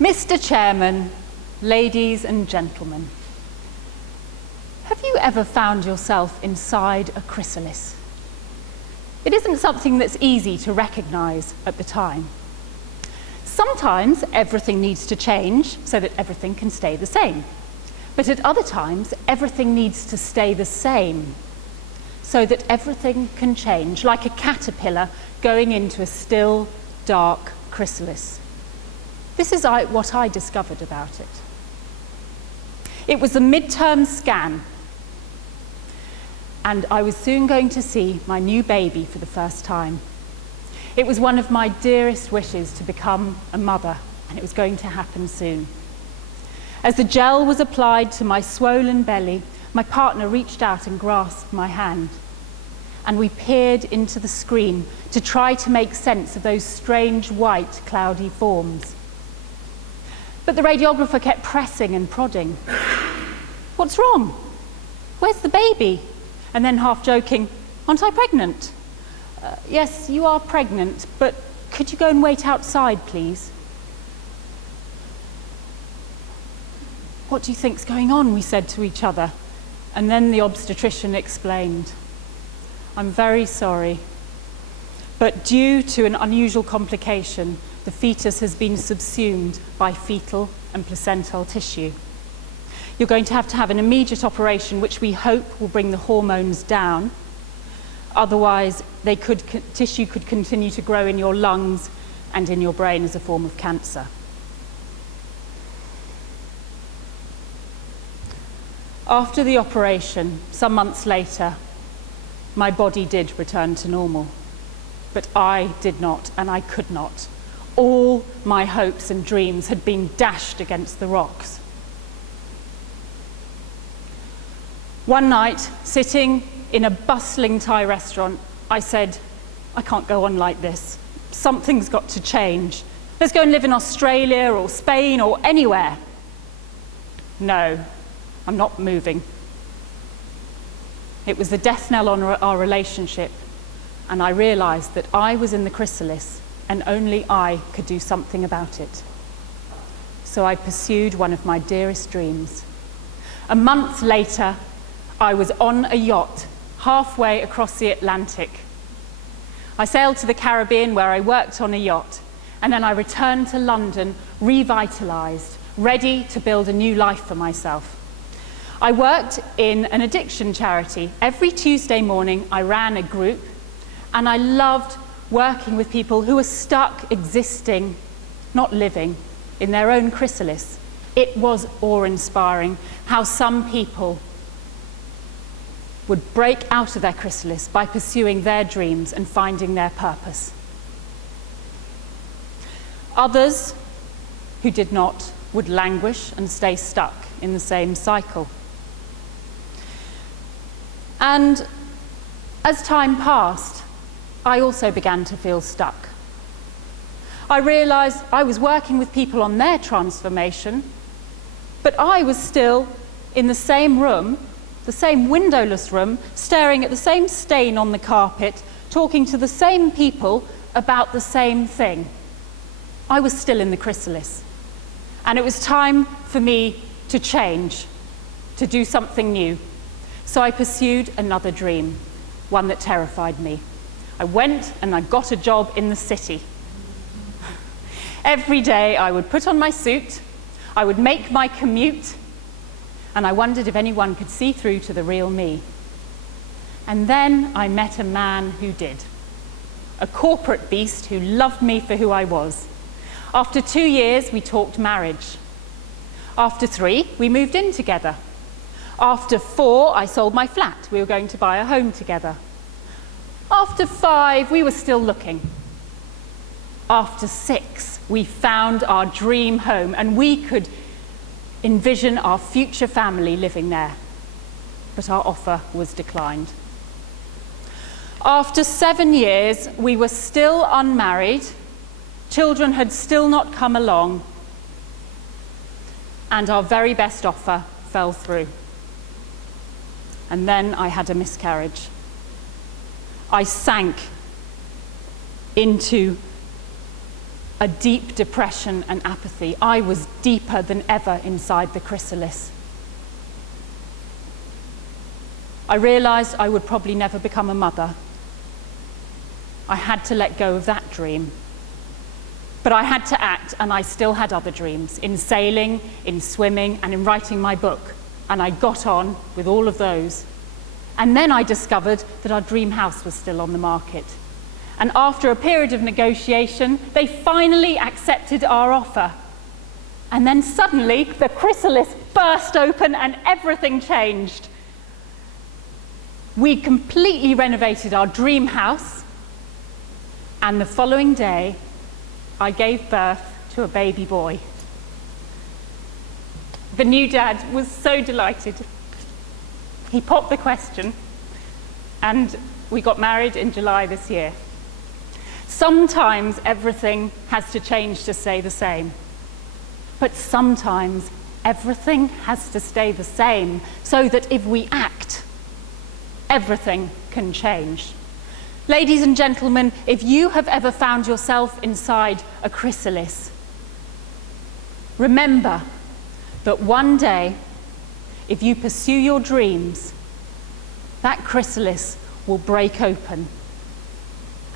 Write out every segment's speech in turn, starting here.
Mr. Chairman, ladies and gentlemen, have you ever found yourself inside a chrysalis? It isn't something that's easy to recognise at the time. Sometimes everything needs to change so that everything can stay the same. But at other times, everything needs to stay the same so that everything can change, like a caterpillar going into a still, dark chrysalis. This is what I discovered about it. It was a midterm scan, and I was soon going to see my new baby for the first time. It was one of my dearest wishes to become a mother, and it was going to happen soon. As the gel was applied to my swollen belly, my partner reached out and grasped my hand, and we peered into the screen to try to make sense of those strange white cloudy forms. But the radiographer kept pressing and prodding. "What's wrong? Where's the baby?" And then half joking, "Aren't I pregnant?" "Yes, you are pregnant, but could you go and wait outside, please?" "What do you think's going on?" we said to each other. And then the obstetrician explained, "I'm very sorry, but due to an unusual complication, the fetus has been subsumed by fetal and placental tissue. You're going to have an immediate operation, which we hope will bring the hormones down. Otherwise, tissue could continue to grow in your lungs and in your brain as a form of cancer." After the operation, some months later, my body did return to normal. But I did not, and I could not. All my hopes and dreams had been dashed against the rocks. One night, sitting in a bustling Thai restaurant, I said, "I can't go on like this. Something's got to change. Let's go and live in Australia or Spain or anywhere." "No, I'm not moving." It was the death knell on our relationship, and I realised that I was in the chrysalis and only I could do something about it. So I pursued one of my dearest dreams. A month later, I was on a yacht halfway across the Atlantic. I sailed to the Caribbean, where I worked on a yacht, and then I returned to London revitalised, ready to build a new life for myself. I worked in an addiction charity. Every Tuesday morning I ran a group, and I loved working with people who were stuck existing, not living, in their own chrysalis. It was awe-inspiring how some people would break out of their chrysalis by pursuing their dreams and finding their purpose. Others who did not would languish and stay stuck in the same cycle. And as time passed, I also began to feel stuck. I realised I was working with people on their transformation, but I was still in the same room, the same windowless room, staring at the same stain on the carpet, talking to the same people about the same thing. I was still in the chrysalis. And it was time for me to change, to do something new. So I pursued another dream, one that terrified me. I went and I got a job in the city. Every day I would put on my suit, I would make my commute, and I wondered if anyone could see through to the real me. And then I met a man who did. A corporate beast who loved me for who I was. After 2 years, we talked marriage. After 3, we moved in together. After 4, I sold my flat. We were going to buy a home together. After 5, we were still looking. After 6, we found our dream home, and we could envision our future family living there. But our offer was declined. After 7 years, we were still unmarried. Children had still not come along, and our very best offer fell through. And then I had a miscarriage. I sank into a deep depression and apathy. I was deeper than ever inside the chrysalis. I realised I would probably never become a mother. I had to let go of that dream. But I had to act, and I still had other dreams, in sailing, in swimming, and in writing my book. And I got on with all of those. And then I discovered that our dream house was still on the market. And after a period of negotiation, they finally accepted our offer. And then suddenly, the chrysalis burst open and everything changed. We completely renovated our dream house, and the following day, I gave birth to a baby boy. The new dad was so delighted. He popped the question, and we got married in July this year. Sometimes everything has to change to stay the same, but sometimes everything has to stay the same so that if we act, everything can change. Ladies and gentlemen, if you have ever found yourself inside a chrysalis, remember that one day, if you pursue your dreams, that chrysalis will break open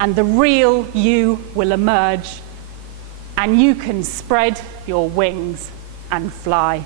and the real you will emerge, and you can spread your wings and fly.